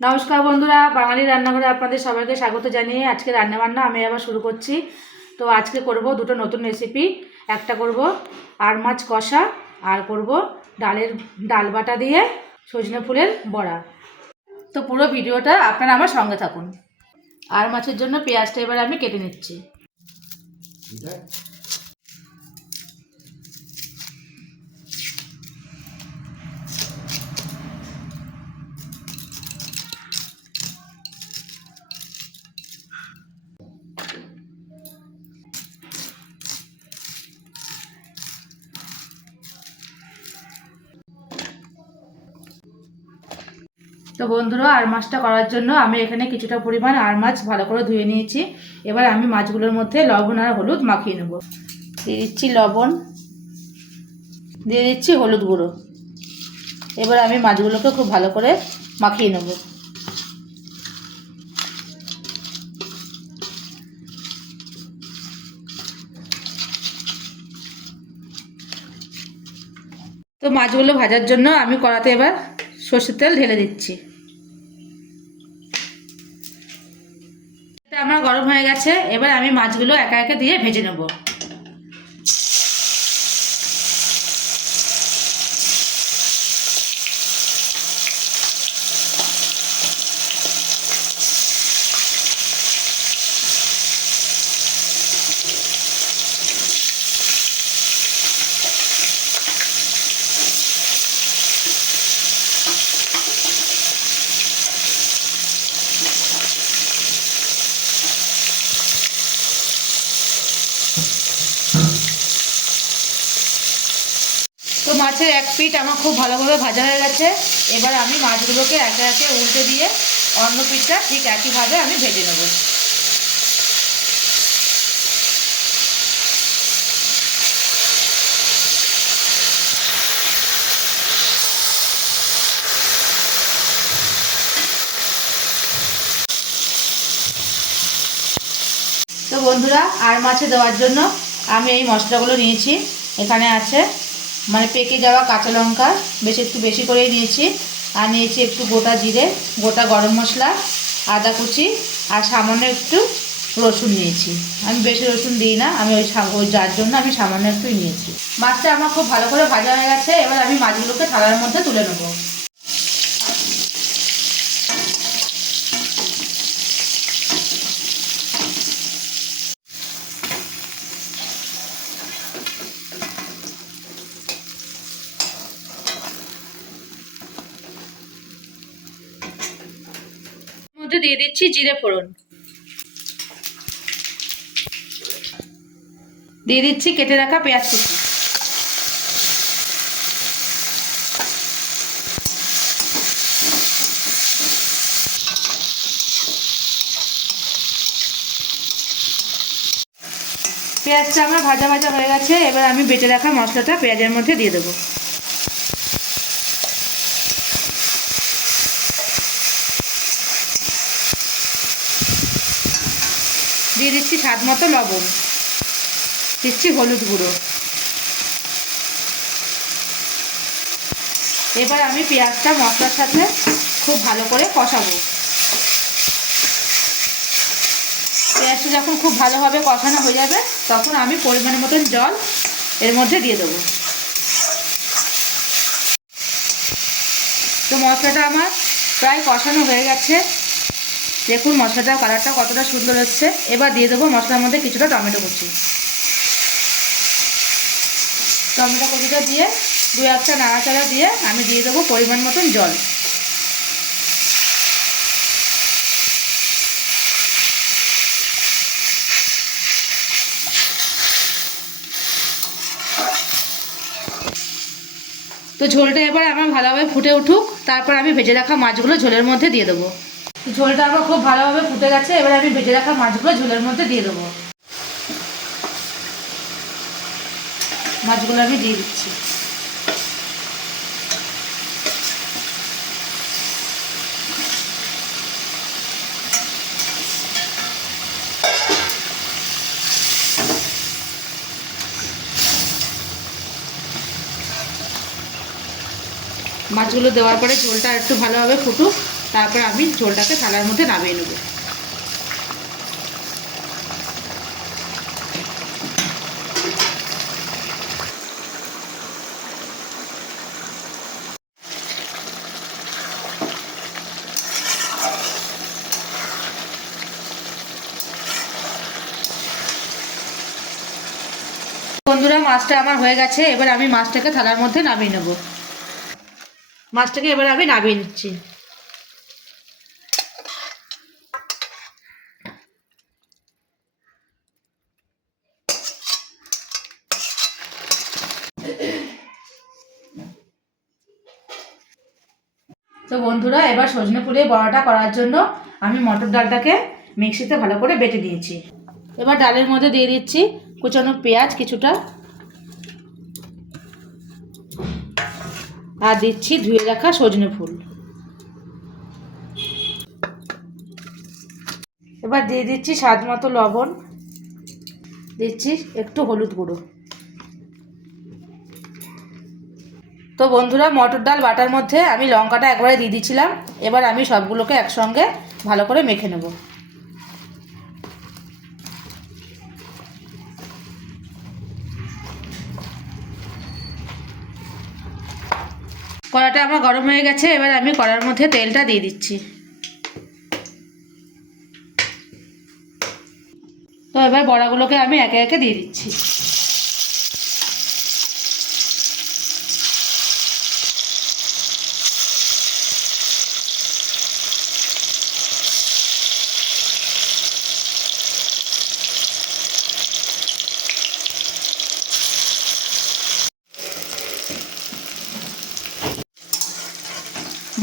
নমস্কার বন্ধুরা, বাঙালি রান্নাঘরে আপনাদের সবাইকে স্বাগত জানিয়ে আজকে রান্নাবান্না আমি আবার শুরু করছি। তো আজকে করব দুটো নতুন রেসিপি। একটা করব আর মাছ কষা, আর করব ডাল বাটা দিয়ে সজনে ফুলের বড়া। তো পুরো ভিডিওটা আপনারা আমার সঙ্গে থাকুন। আর মাছের জন্য পেঁয়াজটা এবার আমি কেটে নিচ্ছি। তো বন্ধুরা, আর মাছটা করার জন্য আমি এখানে কিছুটা পরিমাণ আর মাছ ভালো করে ধুয়ে নিয়েছি। এবার আমি মাছগুলোর মধ্যে লবণ আর হলুদ মাখিয়ে নেব। দিয়ে দিচ্ছি লবণ, দিয়ে দিচ্ছি হলুদ গুঁড়ো। এবার আমি মাছগুলোকে খুব ভালো করে মাখিয়ে নেব। তো মাছগুলো ভাজার জন্য আমি কড়াতে এবার সর্ষের তেল ঢেলে দিচ্ছি। এটা আমার গরম হয়ে গেছে। এবার আমি মাছগুলো একে একে দিয়ে ভেজে নেব। তো মাছের এক পিঠ আমার খুব ভালোভাবে ভাজা হয়ে গেছে। এবার আমি মাছগুলোকে একে একে উল্টে দিয়ে অন্য পিঠটা ঠিক একইভাবে আমি ভেজে নেব। তো বন্ধুরা, আর মাছে দেওয়ার জন্য আমি এই মশলাগুলো নিয়েছি। এখানে আছে পেকে যাওয়া কাঁচা লঙ্কা, একটু বেশি করেই নিয়েছি। আর নিয়েছি একটু গোটা জিরে, গোটা গরম মশলা, আদা কুচি, আর সামান্য একটু রসুন নিয়েছি। আমি বেশি রসুন দিই না, আমি ওই যার জন্য আমি সামান্য একটুই নিয়েছি। মাছটা আমার খুব ভালো করে ভাজা হয়ে গেছে। এবার আমি মাছগুলোকে থালার মধ্যে তুলে নেবো। মধ্যে দিয়ে দিচ্ছি জিরে ফোড়ন, দিয়ে দিচ্ছি কেটে রাখা পেঁয়াজ কুচি, পেঁয়াজটা আমার ভাজা ভাজা হয়ে গেছে। এবার আমি বেটে রাখা মশলাটা পেঁয়াজের মধ্যে দিয়ে দেবো। দিয়ে দিচ্ছি স্বাদ মতো লবণ, দিচ্ছি হলুদ গুঁড়ো। এবার আমি পেঁয়াজটা মশলার সাথে খুব ভালো করে কষাবো। পেঁয়াজটা যখন খুব ভালোভাবে কষানো হয়ে যাবে, তখন আমি পরিমাণ মতন জল এর মধ্যে দিয়ে দেবো। তো মশলাটা আমার প্রায় কষানো হয়ে গেছে। দেখুন মশলাটার কালারটা কতটা সুন্দর হচ্ছে। এবার দিয়ে দেবো মশলার মধ্যে কিছুটা টমেটো কুচি। টমেটো কুচিটা দিয়ে দু একটা নাড়াচাড়া দিয়ে আমি দিয়ে দেবো পরিমাণ মতন জল। তো ঝোলটা এবার আমার ভালোভাবে ফুটে উঠুক, তারপর আমি ভেজে রাখা মাছগুলো ঝোলের মধ্যে দিয়ে দেবো। ঝোলটা আমার খুব ভালোভাবে ফুটে গেছে। এবার আমি ভেজে রাখা মাছগুলো ঝোলের মধ্যে দিয়ে দেবো। মাছগুলো আমি দিয়ে দিচ্ছি। মাছগুলো দেওয়ার পরে ঝোলটা একটু ভালোভাবে ফুটুক, তারপর আমি ঝোলটাকে থালার মধ্যে নামিয়ে নেব। বন্ধুরা, মাছটা আমার হয়ে গেছে। এবার আমি মাছটাকে থালার মধ্যে নামিয়ে নেব। মাছটাকে এবার আমি নামিয়ে নিচ্ছি। তো বন্ধুরা, এবার সজনে ফুলের বড়াটা করার জন্য আমি মটর ডালটাকে মিক্সিতে ভালো করে বেটে নিয়েছি। এবার ডালের মধ্যে দিয়ে দিচ্ছি কুচানো পেঁয়াজ কিছুটা, আর দিচ্ছি ধুয়ে রাখা সজনে ফুল। এবার দিয়ে দিচ্ছি স্বাদ মতো লবণ, দিচ্ছি একটু হলুদ গুঁড়ো। তো বন্ধুরা, মটর ডাল বাটার মধ্যে আমি লঙ্কাটা একবারে দিয়ে দিয়েছিলাম। এবার আমি সবগুলোকে একসঙ্গে ভালো করে মেখে নেব। কড়াটা আমার গরম হয়ে গেছে। এবার আমি কড়ার মধ্যে তেলটা দিয়ে দিচ্ছি। তো এবার বড়াগুলোকে আমি একে একে দিয়ে দিচ্ছি।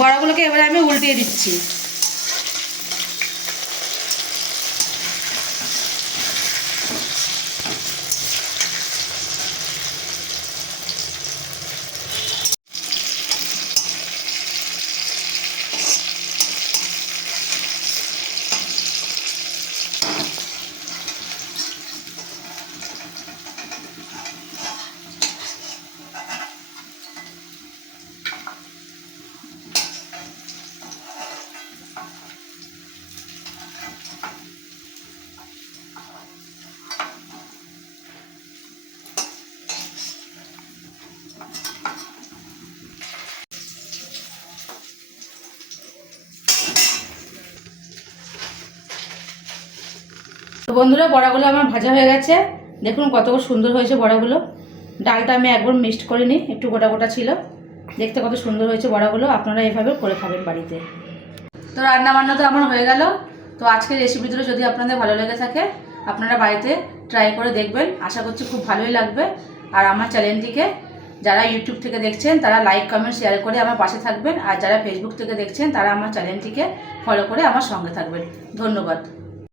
বড়াগুলোকে এবার আমি উল্টিয়ে দিচ্ছি। তো বন্ধুরা, বড়াগুলো আমার ভাজা হয়ে গেছে। দেখুন কত সুন্দর হয়েছে বড়াগুলো। ডালটা আমি একবার মিক্সড করে নিই, একটু গোটা গোটা ছিল। দেখতে কত সুন্দর হয়েছে বড়াগুলো। আপনারা এভাবে করে খাবেন বাড়িতে। তো রান্না বান্না তো আমার হয়ে গেল। তো আজকের রেসিপিগুলো যদি আপনাদের ভালো লেগে থাকে, আপনারা বাড়িতে ট্রাই করে দেখবেন। আশা করছি খুব ভালোই লাগবে। আর আমার চ্যানেলটিকে যারা ইউটিউব থেকে দেখছেন তারা লাইক কমেন্ট শেয়ার করে আমার পাশে থাকবেন। আর যারা ফেসবুক থেকে দেখছেন তারা আমার চ্যানেলটিকে ফলো করে আমার সঙ্গে থাকবেন। ধন্যবাদ।